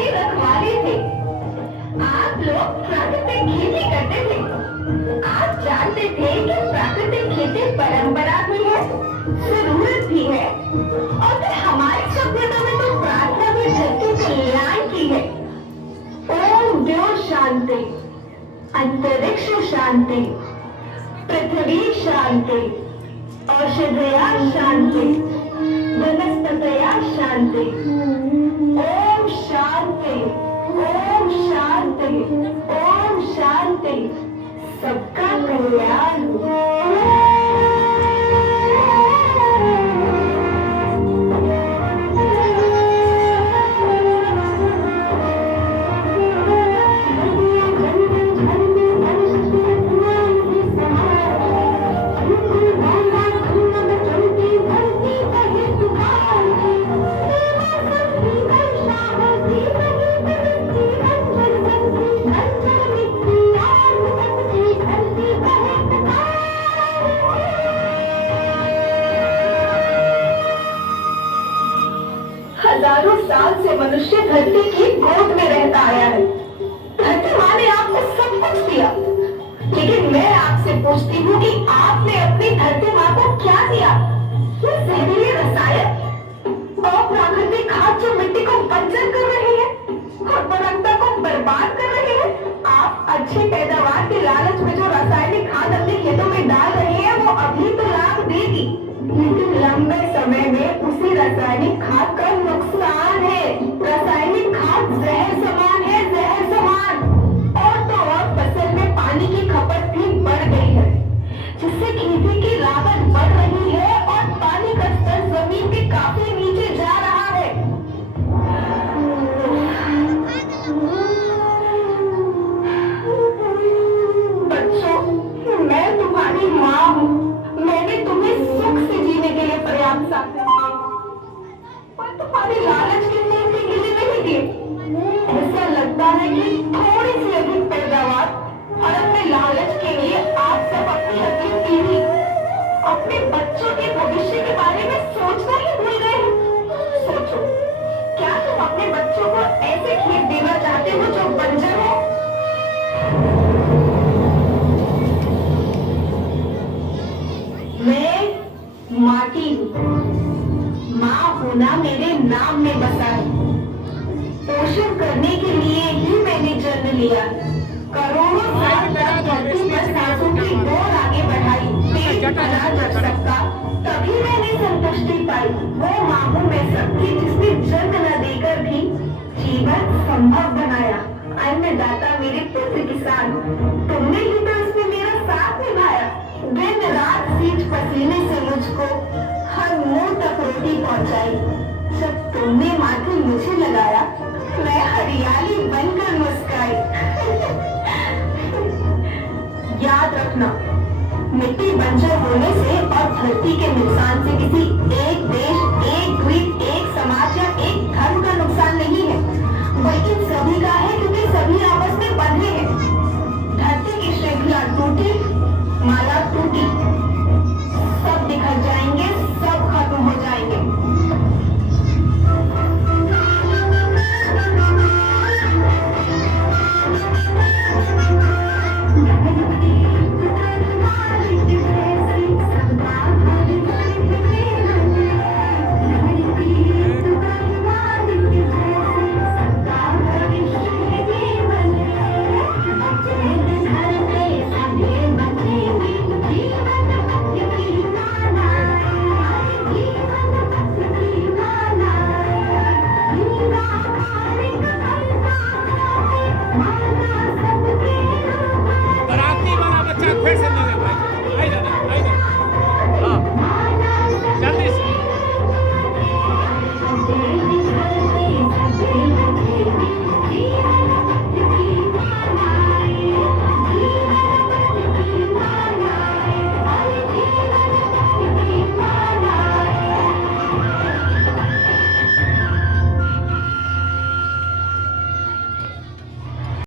के रखवाले थे। आप लोग प्राकृतिक खेती करते थे। आप जानते थे कि प्राकृतिक खेती परंपरा भी है, जरूरत भी है, और फिर हमारी सभ्यता में तो प्रार्थना भी धरती कल्याण की है। ओम द्यो शांति, अंतरिक्ष शांति, पृथ्वी शांति, औषधया शांति, वनस्पतया शांति। ओम शांति, ओम शांति, ओम शांति। सबका कल्याण हो। हजारों साल से मनुष्य धरती की गोद में रहता आया है। धरती माँ ने आपको सब कुछ दिया, लेकिन मैं आपसे पूछती हूँ कि आपने अपनी धरती माँ को क्या दिया? ये जहरीले रसायन, अप्राकृतिक खाद जो मिट्टी को बंजर कर रहे हैं और वनस्पति को बर्बाद कर रहे हैं। आप अच्छी पैदावार के लालच में जो रासायनिक खाद अपने खेतों में डाल रहे हैं वो अभी तो लाभ देगी, लेकिन लंबे समय में उसी रासायनिक खाद का नुकसान है। रासायनिक खाद जहर समान है, जहर समान। और तो और फसल में पानी की खपत भी बढ़ गई है, जिससे खेती की लागत बढ़ रही है और पानी का स्तर जमीन के काफी नीचे जा रहा है। बच्चों, मैं तुम्हारी माँ हूँ। मैंने तुम्हें सुख से जीने के लिए पर्याप्त साधन दिए, पर तुम्हारी लालच के नींद के गिले नहीं दिए। ऐसा लगता है कि थोड़ी सी अधिक पैदावार और अपने लालच के लिए आप सब अपनी अगली पीढ़ी, अपने बच्चों के भविष्य के बारे में सोचना ही भूल गए हैं। सोचो, क्या तुम अपने बच्चों को ऐसे खेत देना चाहते हो जो बंजर हो? मैं माटी हूँ, माँ होना मेरे नाम में बसा है। पोषण करने के लिए ही मैंने जन्म लिया। करोड़ों साल तक धरती पर सांसों की डोर आगे बढ़ाई, पेट भरा जब सबका, तभी मैंने संतुष्टि पाई। वो माँ हूँ मैं सबकी, जिसने जन्म न देकर भी जीवन संभव बनाया। अन्नदाता मेरे पुत्र किसान, तुमने ही तो इसमें मेरा साथ निभाया। दिन रात सींच पसीने से मुझको हर मुंह तक रोटी पहुंचाई। जब तुमने माथे मुझे लगाया, मैं हरियाली बनकर मुस्काई। याद रखना, मिट्टी बंजर होने से और धरती के नुकसान से